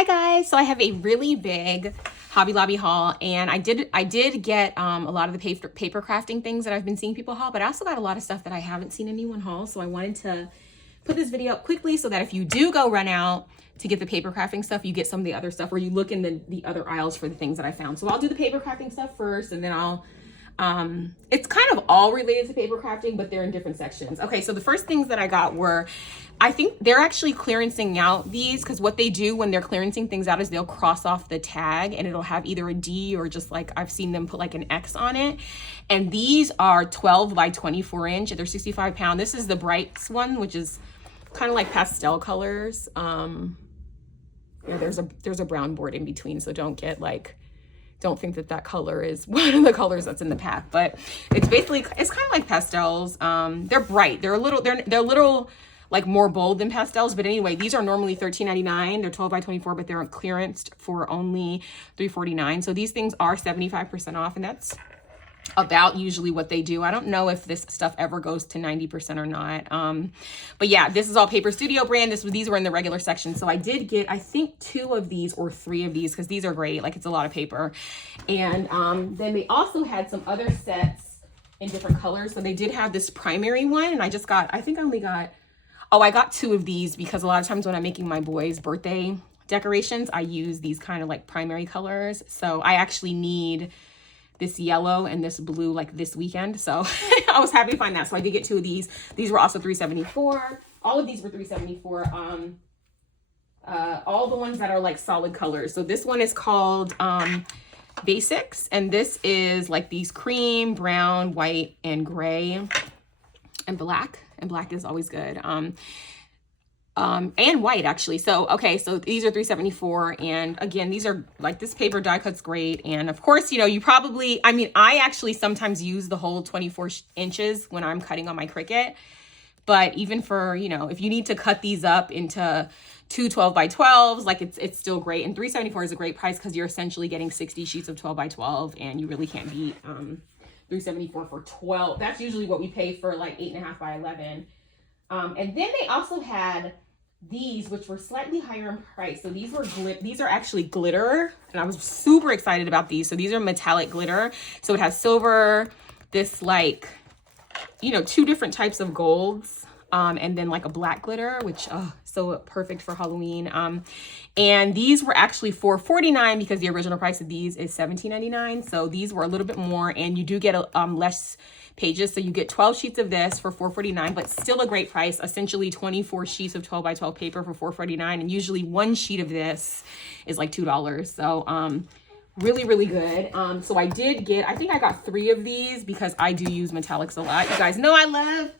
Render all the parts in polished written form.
Hi guys, so I have a really big Hobby Lobby haul, and I did get a lot of the paper crafting things that I've been seeing people haul, but I also got a lot of stuff that I haven't seen anyone haul, so I wanted to put this video up quickly so that if you do go run out to get the paper crafting stuff, you get some of the other stuff, or you look in the other aisles for the things that I found. So I'll do the paper crafting stuff first, and then I'll it's kind of all related to paper crafting, but they're in different sections. Okay, so the first things that I got were, I think they're actually clearancing out these, because what they do when they're clearancing things out is they'll cross off the tag and it'll have either a D or just like I've seen them put like an X on it. And these are 12 by 24 inch. They're 65 pound. This is the Brights one, which is kind of like pastel colors. Yeah, there's a brown board in between, so don't think that that color is one of the colors that's in the pack, but it's basically, it's kind of like pastels. They're bright. They're a little like more bold than pastels, but anyway, these are normally $13.99. They're 12 by 24, but they're clearanced for only $3.49. So these things are 75% off, and that's about usually what they do. I don't know if this stuff ever goes to 90% or not. But yeah, this is all Paper Studio brand. These were in the regular section. So I did get, I think 2 of these or 3 of these, because these are great. Like, it's a lot of paper. And then they also had some other sets in different colors. So they did have this primary one, and I got 2 of these, because a lot of times when I'm making my boys' birthday decorations, I use these kind of like primary colors. So I actually need this yellow and this blue like this weekend, so I was happy to find that. So I did get 2 of these. These were also $3.74. All of these were $3.74. All the ones that are like solid colors. So this one is called Basics, and this is like these cream, brown, white, and gray, and black. And black is always good. And white actually. So, okay, so these are $3.74. And again, these are like, this paper die cut's great. And of course, you know, I actually sometimes use the whole 24 inches when I'm cutting on my Cricut. But even for, you know, if you need to cut these up into 2 12 by 12s, like it's still great. And $3.74 is a great price, because you're essentially getting 60 sheets of 12 by 12, and you really can't beat $3.74 for 12. That's usually what we pay for like 8.5 by 11. And then they also had these, which were slightly higher in price. So these are actually glitter, and I was super excited about these. So these are metallic glitter. So it has silver, this like, you know, 2 different types of golds, and then like a black glitter, which so perfect for Halloween. And these were actually $4.49, because the original price of these is $17.99. So these were a little bit more, and you do get less pages. So you get 12 sheets of this for $4.49, but still a great price. Essentially 24 sheets of 12 by 12 paper for $4.49, and usually 1 sheet of this is like $2. So really, really good. So I think I got 3 of these, because I do use metallics a lot. You guys know I love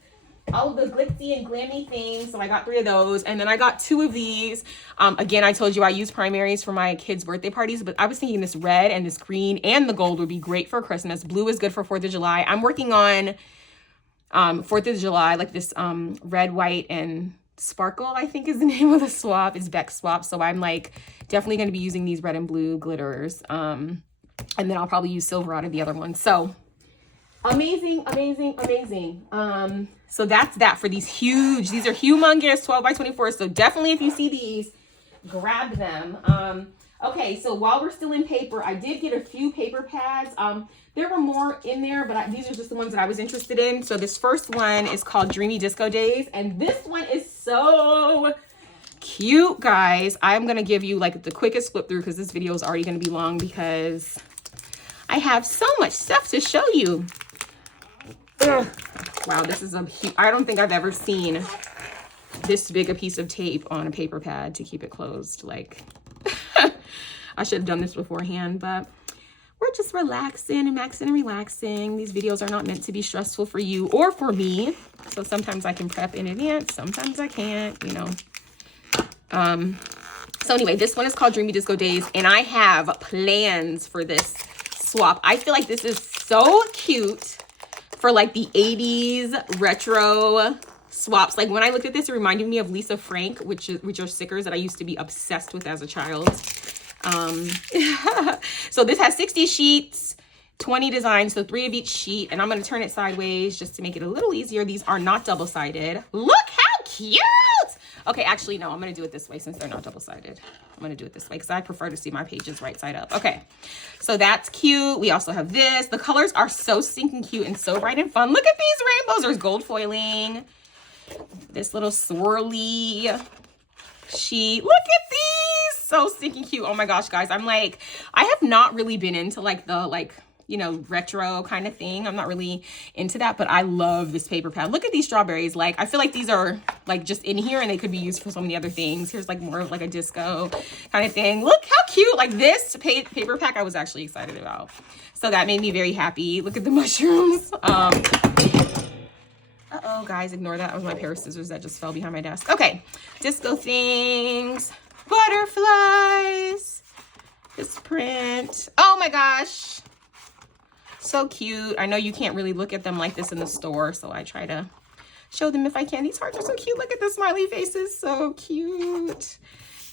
all of the glitzy and glammy things, so I got 3 of those. And then I got 2 of these. Again, I told you I use primaries for my kids' birthday parties, but I was thinking this red and this green and the gold would be great for Christmas. Blue is good for 4th of July. I'm working on 4th of July, like this red, white, and sparkle, I think is the name of the swap. It's Beck swap. So I'm like definitely going to be using these red and blue glitters. And then I'll probably use silver out of the other one. So amazing, amazing, amazing. So that's that for these are humongous 12 by 24. So definitely, if you see these, grab them. Okay, so while we're still in paper, I did get a few paper pads. There were more in there, but these are just the ones that I was interested in. So this first one is called Dreamy Disco Days, and this one is so cute, guys. I'm gonna give you like the quickest flip through, because this video is already gonna be long, because I have so much stuff to show you. Ugh. Wow, this is I don't think I've ever seen this big a piece of tape on a paper pad to keep it closed. Like, I should have done this beforehand, but we're just relaxing and maxing and relaxing. These videos are not meant to be stressful for you or for me. So sometimes I can prep in advance, sometimes I can't, you know. So anyway, this one is called Dreamy Disco Days, and I have plans for this swap. I feel like this is so cute for like the 80s retro swaps. Like, when I looked at this, it reminded me of Lisa Frank, which are stickers that I used to be obsessed with as a child. So this has 60 sheets, 20 designs, so 3 of each sheet, and I'm going to turn it sideways just to make it a little easier. These are not double-sided. Look how cute! Okay, actually, no, I'm going to do it this way since they're not double-sided. I'm going to do it this way because I prefer to see my pages right side up. Okay, so that's cute. We also have this. The colors are so stinking cute and so bright and fun. Look at these rainbows. There's gold foiling. This little swirly sheet. Look at these. So stinking cute. Oh my gosh, guys. I'm like, I have not really been into like the you know, retro kind of thing. I'm not really into that, but I love this paper pad. Look at these strawberries. Like, I feel like these are like just in here and they could be used for so many other things. Here's like more of like a disco kind of thing. Look how cute. Like this paper pack I was actually excited about. So that made me very happy. Look at the mushrooms. Uh-oh, guys, ignore that. That was my pair of scissors that just fell behind my desk. Okay, disco things, butterflies, this print. Oh my gosh. So cute. I know you can't really look at them like this in the store, so I try to show them if I can. These hearts are so cute. Look at the smiley faces. So cute.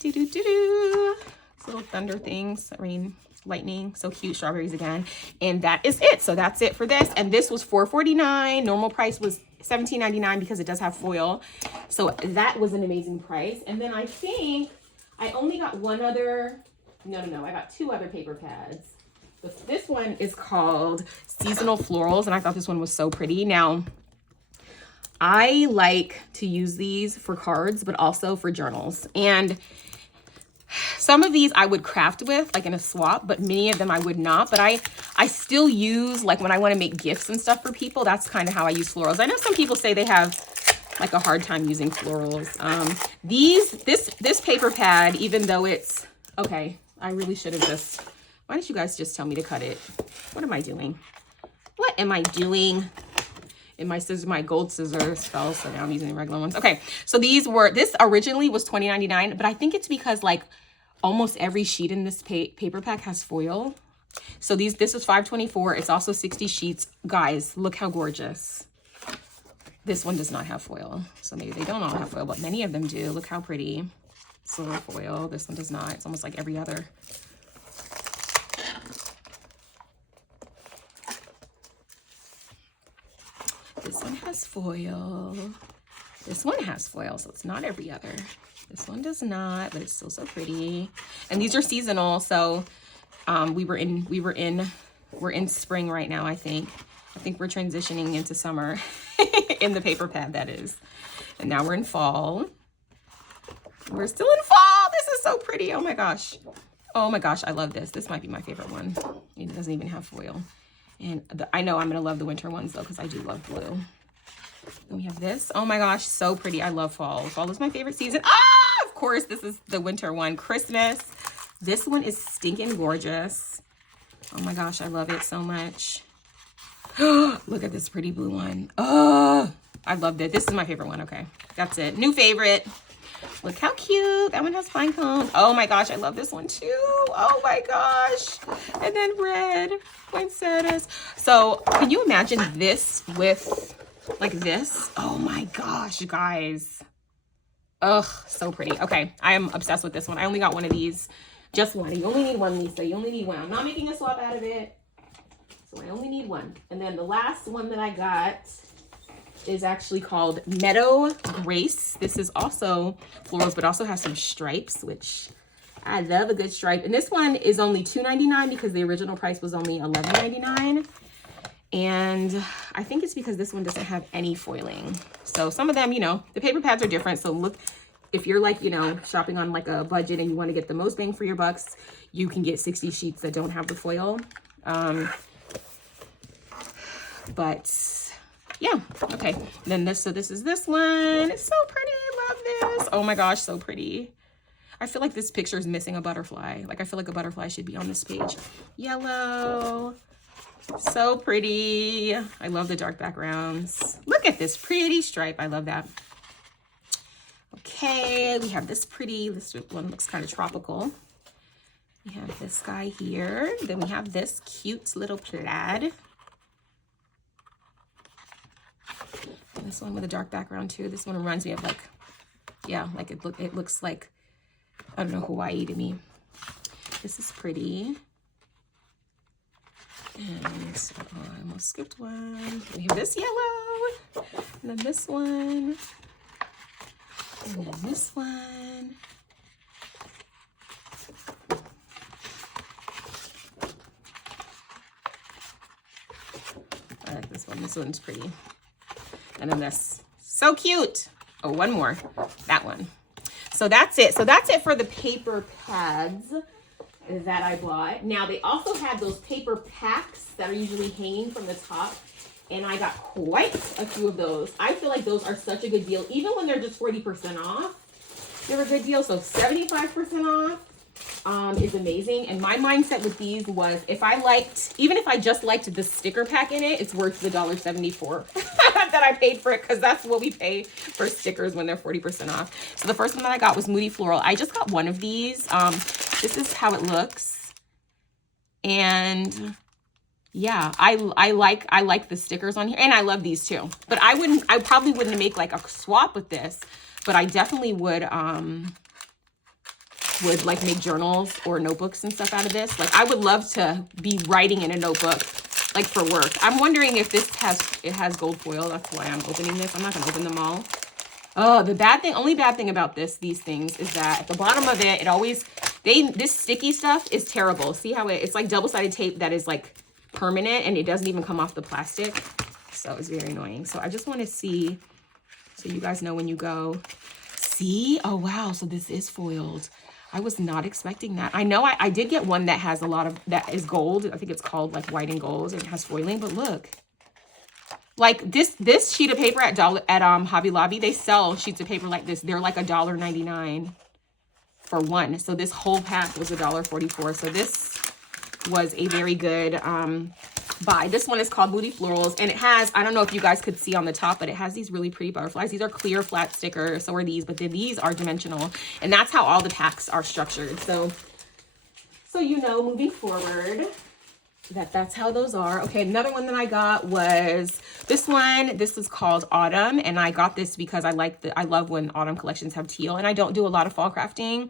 Do-do-do-do. These little thunder things. I mean, lightning. So cute. Strawberries again. And that is it. So that's it for this. And this was $4.49. Normal price was $17.99 because it does have foil. So that was an amazing price. And then I think I only got one other. No. I got two other paper pads. This one is called Seasonal Florals, and I thought this one was so pretty. Now, I like to use these for cards, but also for journals. And some of these I would craft with, like in a swap, but many of them I would not. But I still use, like when I want to make gifts and stuff for people, that's kind of how I use florals. I know some people say they have like a hard time using florals. This paper pad, even though it's, okay, I really should have just... Why didn't you guys just tell me to cut it? What am I doing? What am I doing? And my scissors, my gold scissors fell, so now I'm using the regular ones. Okay, so this originally was $20.99, but I think it's because like almost every sheet in this paper pack has foil. So this is $5.24. It's also 60 sheets. Guys, look how gorgeous. This one does not have foil. So maybe they don't all have foil, but many of them do. Look how pretty. Silver foil. This one does not. It's almost like every other. This one has foil. This one has foil, so it's not every other. This one does not, but it's still so pretty. And these are seasonal, so we're in spring right now, I think. I think we're transitioning into summer in the paper pad, that is. And now we're in fall. We're still in fall. This is so pretty. Oh my gosh. Oh my gosh, I love this. This might be my favorite one. It doesn't even have foil. And I know I'm going to love the winter ones, though, because I do love blue. And we have this. Oh, my gosh. So pretty. I love fall. Fall is my favorite season. Ah, of course, this is the winter one. Christmas. This one is stinking gorgeous. Oh, my gosh. I love it so much. Look at this pretty blue one. Oh, I loved it. This is my favorite one. Okay. That's it. New favorite. Look how cute. That one has pine cone. Oh my gosh, I love this one too. Oh my gosh. And then red poinsettias. So can you imagine this with like this? Oh my gosh, guys. Ugh, so pretty. Okay, I am obsessed with this one. I only got one of these. Just one. You only need one, Lisa. You only need one. I'm not making a swap out of it. So I only need one. And then the last one that I got is actually called Meadow Grace. This is also florals, but also has some stripes, which I love a good stripe. And this one is only $2.99 because the original price was only $11.99. And I think it's because this one doesn't have any foiling. So some of them, you know, the paper pads are different. So look, if you're like, you know, shopping on like a budget and you want to get the most bang for your bucks, you can get 60 sheets that don't have the foil. But yeah, okay. Then this is this one. It's so pretty. I love this. Oh my gosh, so pretty. I feel like this picture is missing a butterfly. Like I feel like a butterfly should be on this page. Yellow. So pretty. I love the dark backgrounds. Look at this pretty stripe. I love that. Okay, we have this pretty, this one looks kind of tropical. We have this guy here. Then we have this cute little plaid. And this one with a dark background too. This one reminds me of like, yeah, like it looks like, I don't know, Hawaii to me. This is pretty. And I almost skipped one. We have this yellow. And then this one. And then this one. I like this one. This one's pretty. And then this. So cute. Oh, one more. That one. So that's it. So that's it for the paper pads that I bought. Now, they also had those paper packs that are usually hanging from the top. And I got quite a few of those. I feel like those are such a good deal. Even when they're just 40% off, they're a good deal. So 75% off is amazing. And my mindset with these was even if I just liked the sticker pack in it, it's worth the $1.74 that I paid for it, because that's what we pay for stickers when they're 40% off. So the first one that I got was Moody Floral. I just got one of these. This is how it looks. And yeah, I like the stickers on here, and I love these too. But I probably wouldn't make like a swap with this, but I definitely would like make journals or notebooks and stuff out of this. Like I would love to be writing in a notebook like for work. I'm wondering if this has gold foil. That's why I'm opening this. I'm not gonna open them all. Oh, the only bad thing about these things is that at the bottom of it, this sticky stuff is terrible. See how it's like double-sided tape that is like permanent, and it doesn't even come off the plastic. So it's very annoying. So I just want to see, so you guys know when you go. See? Oh, wow. So this is foiled. I was not expecting that. I know I did get one that has that is gold. I think it's called like white and gold, and it has foiling, but look. Like this sheet of paper at Hobby Lobby, they sell sheets of paper like this. They're like $1.99 for one. So this whole pack was $1.44. So this was a very good buy. This one is called Moody Florals, and it has, I don't know if you guys could see on the top, but it has these really pretty butterflies. These are clear flat stickers, so are these, but these are dimensional, and that's how all the packs are structured. So you know, moving forward, that's how those are. Okay, another one that I got was this one. This is called Autumn, and I got this because I love when autumn collections have teal, and I don't do a lot of fall crafting,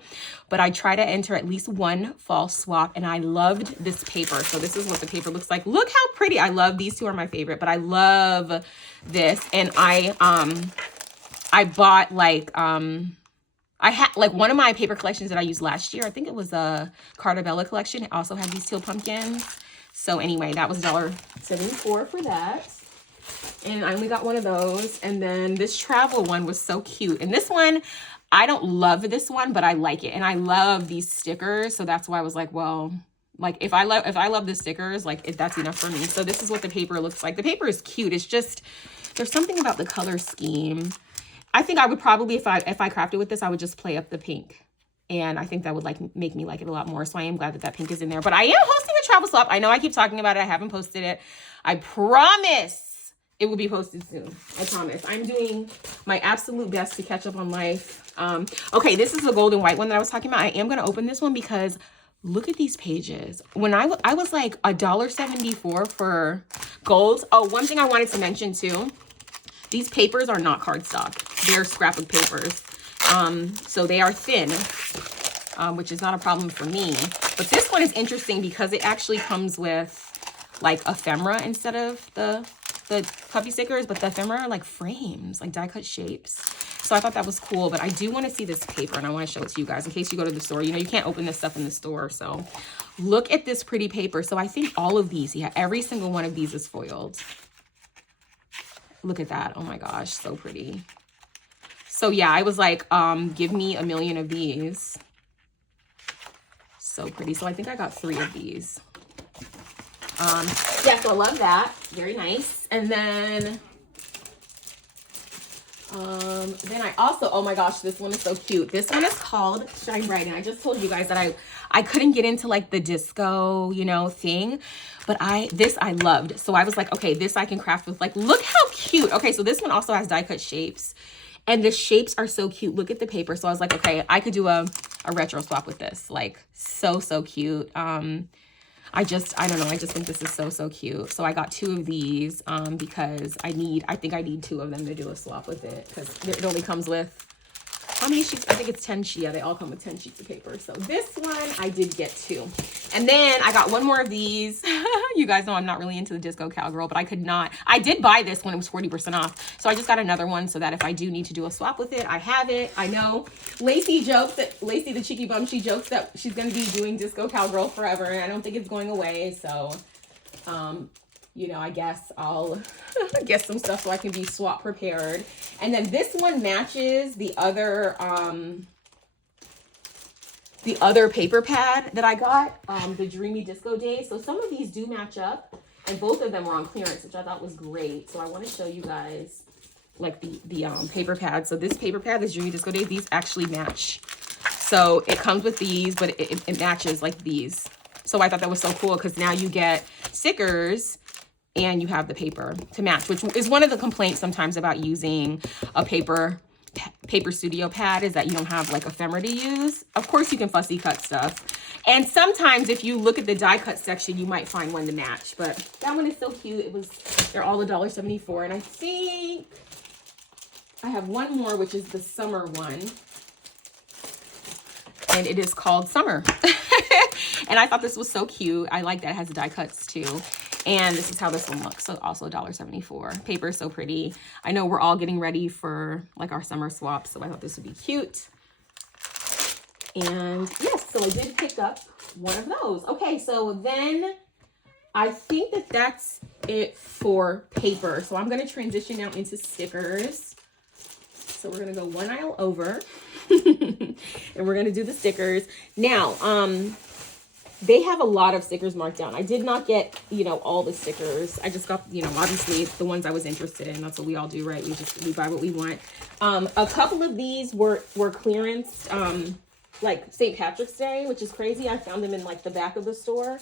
but I try to enter at least one fall swap, and I loved this paper. So this is what the paper looks like. Look how pretty. I love these two, are my favorite, but I love this, and I bought like I had like one of my paper collections that I used last year. I think it was a Cartabella collection. It also had these teal pumpkins. So anyway, that was $1.74 for that. And I only got one of those. And then this travel one was so cute. And this one, I don't love this one, but I like it. And I love these stickers. So that's why I was like, well, like if I love the stickers, like that's enough for me. So this is what the paper looks like. The paper is cute. It's just, there's something about the color scheme. I think I would probably, if I crafted with this, I would just play up the pink. And I think that would make me like it a lot more. So I am glad that pink is in there. But I am hosting a travel swap. I know I keep talking about it. I haven't posted it. I promise it will be posted soon. I promise. I'm doing my absolute best to catch up on life. Okay, this is the gold and white one that I was talking about. I am going to open this one because look at these pages. When I was like $1.74 for gold. Oh, one thing I wanted to mention too. These papers are not cardstock. They're scrapbook papers. So they are thin, which is not a problem for me. But this one is interesting because it actually comes with like ephemera instead of the puppy stickers, but the ephemera are like frames, like die cut shapes. So I thought that was cool, but I do want to see this paper and I want to show it to you guys in case you go to the store. You know, you can't open this stuff in the store. So look at this pretty paper. So I think all of these, yeah, every single one of these is foiled. Look at that. Oh my gosh, so pretty. So yeah, I was like, give me a million of these. So pretty. So I think I got 3 of these. Yeah, so I love that. Very nice. And then I also, oh my gosh, this one is so cute. This one is called Shine Bright. And I just told you guys that I couldn't get into like the disco, you know, thing. But this I loved. So I was like, okay, this I can craft with. Like, look how cute. Okay, so this one also has die cut shapes. And the shapes are so cute. Look at the paper. So I was like, okay, I could do a retro swap with this. Like, so cute. I don't know. I just think this is so cute. So I got 2 of these because I think I need 2 of them to do a swap with it because it only comes with how many sheets? I think it's 10 sheets. Yeah, they all come with 10 sheets of paper. So this one I did get 2. And then I got one more of these. You guys know I'm not really into the Disco Cowgirl, but I could not. I did buy this when it was 40% off. So I just got another one so that if I do need to do a swap with it, I have it. I know Lacey the cheeky bum, she jokes that she's going to be doing Disco Cowgirl forever. And I don't think it's going away. So, you know, I guess I'll get some stuff so I can be swap prepared. And then this one matches the other paper pad that I got, the Dreamy Disco Days. So some of these do match up, and both of them were on clearance, which I thought was great. So I want to show you guys like the paper pad. So this paper pad, this Dreamy Disco Days, these actually match. So it comes with these, but it matches like these. So I thought that was so cool because now you get stickers and you have the paper to match, which is one of the complaints sometimes about using a paper studio pad, is that you don't have like ephemera to use. Of course you can fussy cut stuff, and sometimes if you look at the die cut section you might find one to match, but that one is so cute. They're all $1.74, and I think I have one more, which is the summer one, and it is called Summer. And I thought this was so cute. I like that it has die cuts too. And this is how this one looks. So also $1.74. Paper is so pretty. I know we're all getting ready for like our summer swaps, so I thought this would be cute. And yes, so I did pick up one of those. Okay, so then I think that that's it for paper. So I'm going to transition now into stickers. So we're going to go one aisle over and we're going to do the stickers. Now, they have a lot of stickers marked down. I did not get, you know, all the stickers. I just got, you know, obviously the ones I was interested in. That's what we all do, right? We buy what we want. A couple of these were clearance, like St. Patrick's Day, which is crazy. I found them in like the back of the store.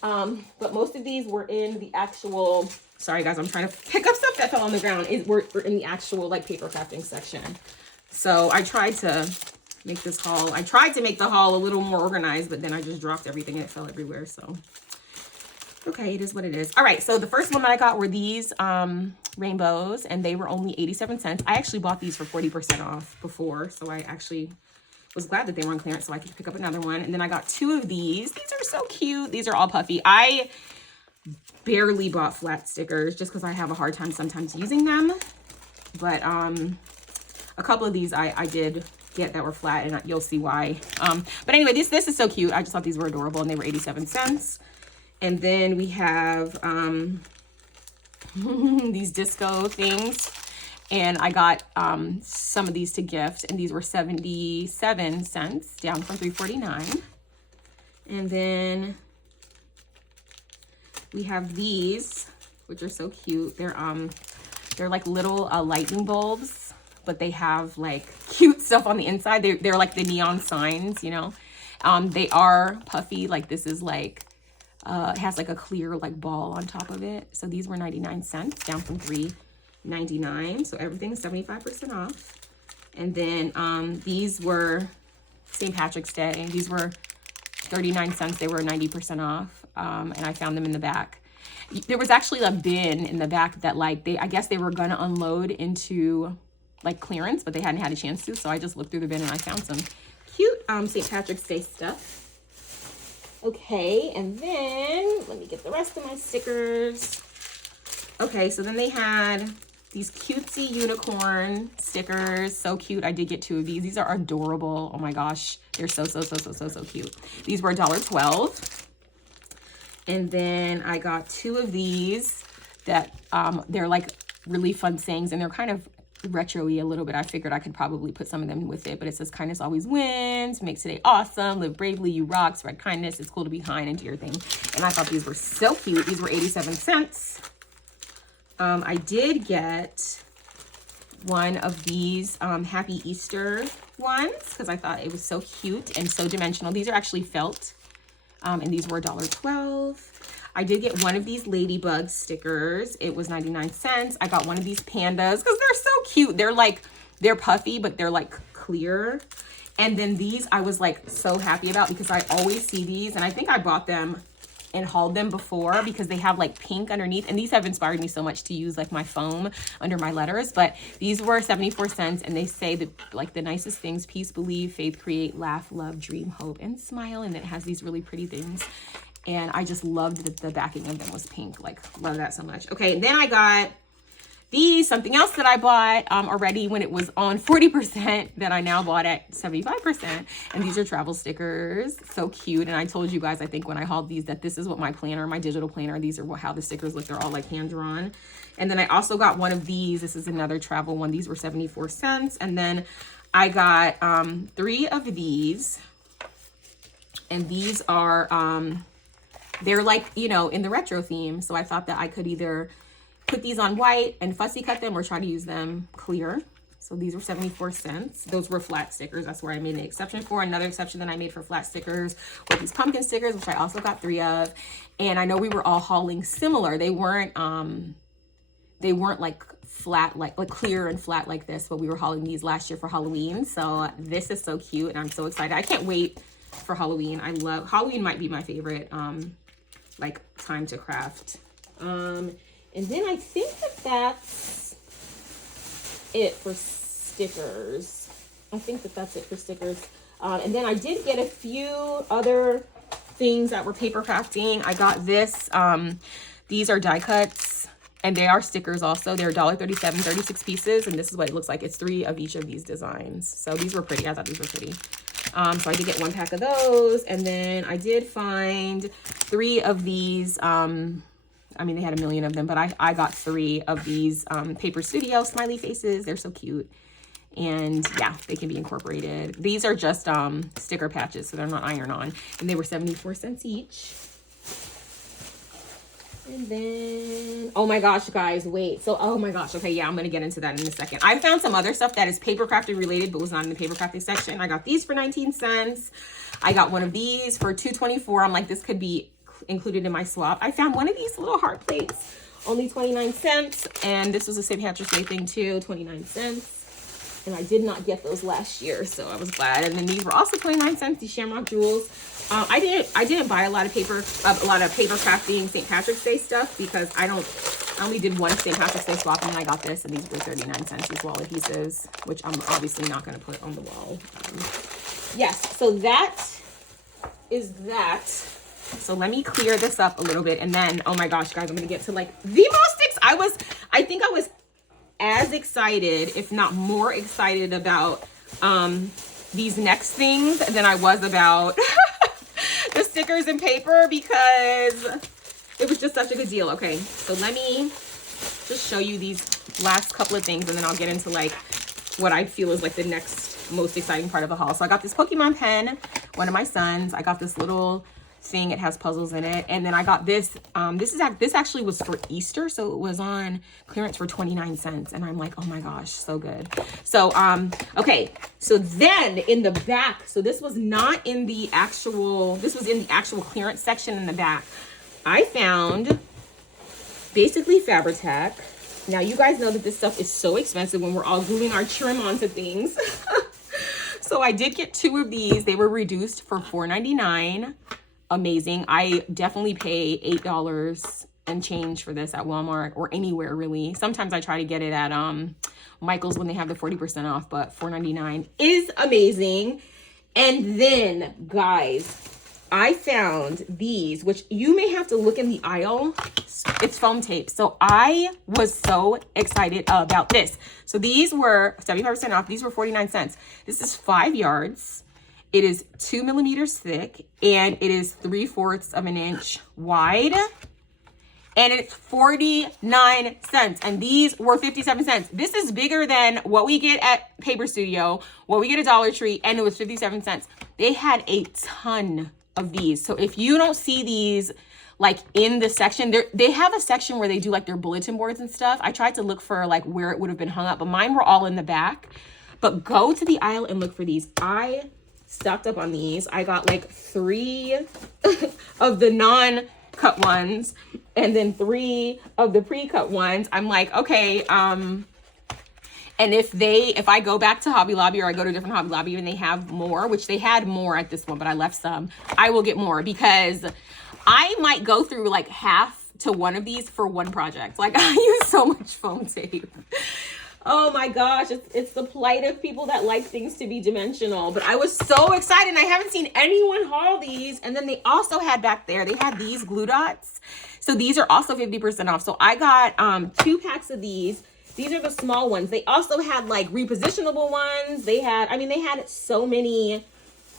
But most of these were in the actual, sorry guys, I'm trying to pick up stuff that fell on the ground. We're in the actual like paper crafting section. So I tried to make this haul. I tried to make the haul a little more organized, but then I just dropped everything and it fell everywhere. So, okay, it is what it is. All right, so the first one that I got were these rainbows, and they were only 87 cents. I actually bought these for 40% off before, so I actually was glad that they were on clearance so I could pick up another one. And then I got 2 of these. These are so cute. These are all puffy. I barely bought flat stickers just because I have a hard time sometimes using them. But a couple of these I did get that were flat, and you'll see why. But anyway, this is so cute. I just thought these were adorable, and they were 87 cents. And then we have these disco things, and I got some of these to gift, and these were 77 cents, down from $3.49. And then we have these, which are so cute. They're like little lightning bulbs, but they have like cute stuff on the inside. They're like the neon signs, you know. They are puffy. Like this is like, it has like a clear like ball on top of it. So these were 99 cents, down from $3.99. So everything's 75% off. And then these were St. Patrick's Day. These were 39 cents. They were 90% off. And I found them in the back. There was actually a bin in the back that like I guess they were gonna unload into like clearance, but they hadn't had a chance to, so I just looked through the bin and I found some cute St. Patrick's Day stuff. Okay, and then let me get the rest of my stickers. Okay, so then they had these cutesy unicorn stickers. So cute. I did get 2 of these. These are adorable. Oh my gosh, they're so cute. These were $1.12. And then I got 2 of these that they're like really fun sayings, and they're kind of retro-y a little bit. I figured I could probably put some of them with it, but it says kindness always wins, make today awesome, live bravely, you rock, spread kindness, it's cool to be kind, and do your thing. And I thought these were so cute. These were 87 cents. I did get one of these Happy Easter ones because I thought it was so cute and so dimensional. These are actually felt, and these were $1.12. I did get one of these ladybug stickers. It was 99 cents. I got one of these pandas because they're so cute. They're puffy, but they're like clear. And then these I was like so happy about because I always see these, and I think I bought them and hauled them before because they have like pink underneath, and these have inspired me so much to use like my foam under my letters. But these were 74 cents, and they say that like the nicest things: peace, believe, faith, create, laugh, love, dream, hope, and smile. And it has these really pretty things, and I just loved that the backing of them was pink. Like, love that so much. Okay, and then I got these, something else that I bought already when it was on 40% that I now bought at 75%. And these are travel stickers. So cute. And I told you guys, I think when I hauled these, that this is what my planner, my digital planner, these are how the stickers look. They're all like hand drawn. And then I also got one of these. This is another travel one. These were 74 cents. And then I got 3 of these. And these are, they're like, you know, in the retro theme. So I thought that I could either put these on white and fussy cut them or try to use them clear. So these were 74 cents. Those were flat stickers. That's where I made an exception for. Another exception that I made for flat stickers were these pumpkin stickers, which I also got 3 of. And I know we were all hauling similar. They weren't like flat, like clear and flat like this, but we were hauling these last year for Halloween. So this is so cute and I'm so excited. I can't wait for Halloween. I love Halloween, might be my favorite like time to craft. And then I think that that's it for stickers. I think that that's it for stickers. And then I did get a few other things that were paper crafting. I got this. These are die cuts, and they are stickers also. They're $1.37, 36 pieces, and this is what it looks like. It's 3 of each of these designs. So these were pretty. I thought these were pretty. So I did get 1 pack of those, and then I did find 3 of these. I mean, they had a million of them, but I got 3 of these Paper Studio smiley faces. They're so cute. And yeah, they can be incorporated. These are just sticker patches, so they're not iron-on. And they were 74 cents each. And then, oh my gosh, guys, wait. So, oh my gosh. Okay, yeah, I'm going to get into that in a second. I found some other stuff that is paper crafting related, but was not in the paper crafting section. I got these for 19 cents. I got one of these for $2.24. I'm like, this could be included in my swap. I found one of these little heart plates, only 29 cents. And this was a St. Patrick's Day thing too, 29 cents. And I did not get those last year, so I was glad. And then these were also 29 cents, these Shamrock Jewels. I didn't buy a lot of paper crafting St. Patrick's Day stuff because I only did one St. Patrick's Day swap, and then I got this, and these were 39 cents, these wall adhesives, which I'm obviously not going to put on the wall. Yes, so that is that. So let me clear this up a little bit, and then, oh my gosh, guys, I'm going to get to like the most, I think I was as excited, if not more excited about these next things than I was about the stickers and paper, because it was just such a good deal. Okay, so let me just show you these last couple of things, and then I'll get into like what I feel is like the next most exciting part of the haul. So I got this Pokemon pen, one of my sons. I got this little thing, it has puzzles in it, and then I got this. This actually was for Easter, so it was on clearance for 29 cents, and I'm like, oh my gosh, so good. So okay, so then in the back, so this was not in the actual, this was in the actual clearance section in the back. I found basically Fabri-Tac. Now you guys know that this stuff is so expensive when we're all gluing our trim onto things. So I did get 2 of these. They were reduced for $4.99. Amazing. I definitely pay $8 and change for this at Walmart or anywhere really. Sometimes I try to get it at Michael's when they have the 40% off, but $4.99 is amazing. And then guys, I found these, which you may have to look in the aisle. It's foam tape. So I was so excited about this. So these were 75% off. These were 49 cents. This is 5 yards. It is 2 millimeters thick, and it is 3/4 of an inch wide, and it's 49 cents. And these were 57 cents. This is bigger than what we get at Paper Studio, what we get at Dollar Tree, and it was 57 cents. They had a ton of these. So if you don't see these like in the section, they have a section where they do like their bulletin boards and stuff. I tried to look for like where it would have been hung up, but mine were all in the back. But go to the aisle and look for these. I stocked up on these. I got like 3 of the non-cut ones and then 3 of the pre-cut ones. I'm like, okay, and if I go back to Hobby Lobby or I go to a different Hobby Lobby and they have more, which they had more at this one, but I left some, I will get more because I might go through like half to one of these for one project. Like I use so much foam tape. Oh my gosh, it's the plight of people that like things to be dimensional. But I was so excited, and I haven't seen anyone haul these. And then they also had back there, they had these glue dots. So these are also 50% off. So I got 2 packs of these. These are the small ones. They also had like repositionable ones. They had, I mean, they had so many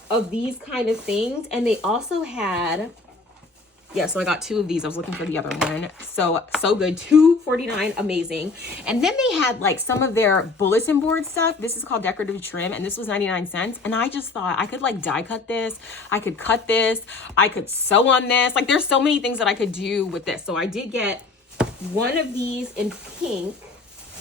of these kind of things. And they also had, yeah, so I got 2 of these. I was looking for the other one. So good. $2.49, amazing. And then they had like some of their bulletin board stuff. This is called decorative trim, and this was 99 cents. And I just thought I could like die cut this. I could cut this. I could sew on this. Like there's so many things that I could do with this. So I did get one of these in pink,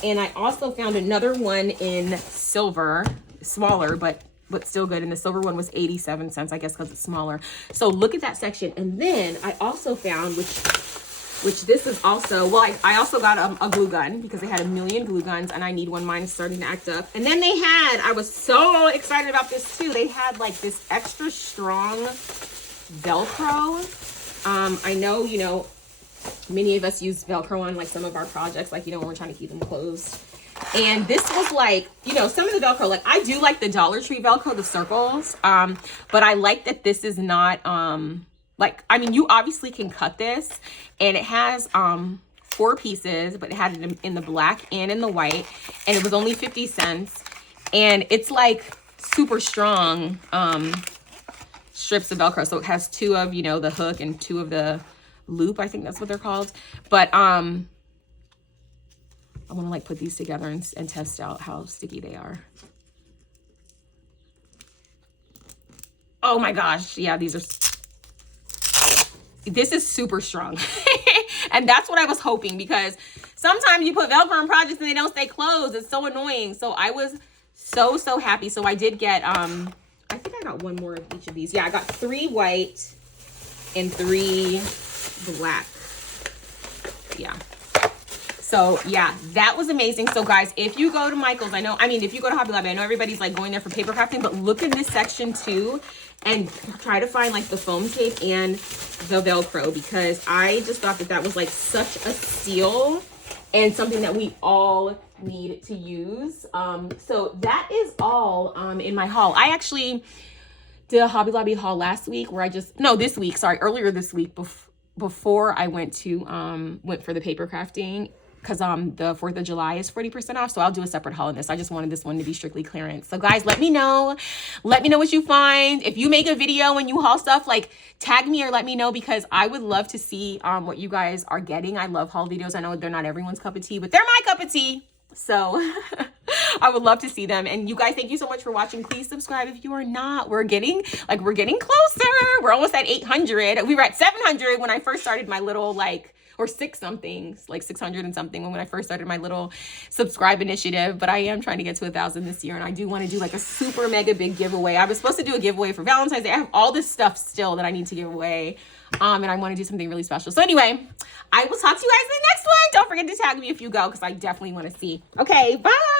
and I also found another one in silver, smaller, but still good. And the silver one was 87 cents, I guess, because it's smaller. So look at that section. And then I also found, which this is also, well, I also got a glue gun because they had a million glue guns, and I need one. Mine is starting to act up. And then they had, I was so excited about this too. They had like this extra strong Velcro. I know, you know, many of us use Velcro on like some of our projects, like, you know, when we're trying to keep them closed. And this was like, you know, some of the Velcro, like I do like the Dollar Tree Velcro, the circles. But I like that this is not, like, I mean, you obviously can cut this, and it has 4 pieces, but it had it in the black and in the white, and it was only 50 cents. And it's like super strong strips of Velcro. So it has 2 of, you know, the hook and 2 of the loop. I think that's what they're called. But I want to like put these together and test out how sticky they are. Oh my gosh. Yeah, this is super strong. And that's what I was hoping, because sometimes you put Velcro on projects and they don't stay closed. It's so annoying. So I was so happy. So I did get, I think I got one more of each of these. Yeah, I got 3 white and 3 black. Yeah. So yeah, that was amazing. So guys, if you go to Michael's, if you go to Hobby Lobby, I know everybody's like going there for paper crafting, but look in this section too and try to find like the foam tape and the Velcro, because I just thought that was like such a steal and something that we all need to use. So that is all in my haul. I actually did a Hobby Lobby haul last week where earlier this week before I went for the paper crafting, because the 4th of July is 40% off. So I'll do a separate haul on this. I just wanted this one to be strictly clearance. So guys, let me know what you find. If you make a video and you haul stuff, like tag me or let me know, because I would love to see what you guys are getting. I love haul videos. I know they're not everyone's cup of tea, but they're my cup of tea. So I would love to see them. And you guys, thank you so much for watching. Please subscribe if you are not. We're getting closer. We're almost at 800. We were at 700 when I first started my little or 600 and something when I first started my little subscribe initiative. But I am trying to get to 1,000 this year, and I do want to do like a super mega big giveaway. I was supposed to do a giveaway for Valentine's Day. I have all this stuff still that I need to give away, and I want to do something really special. So anyway, I will talk to you guys in the next one. Don't forget to tag me if you go, because I definitely want to see. Okay, bye.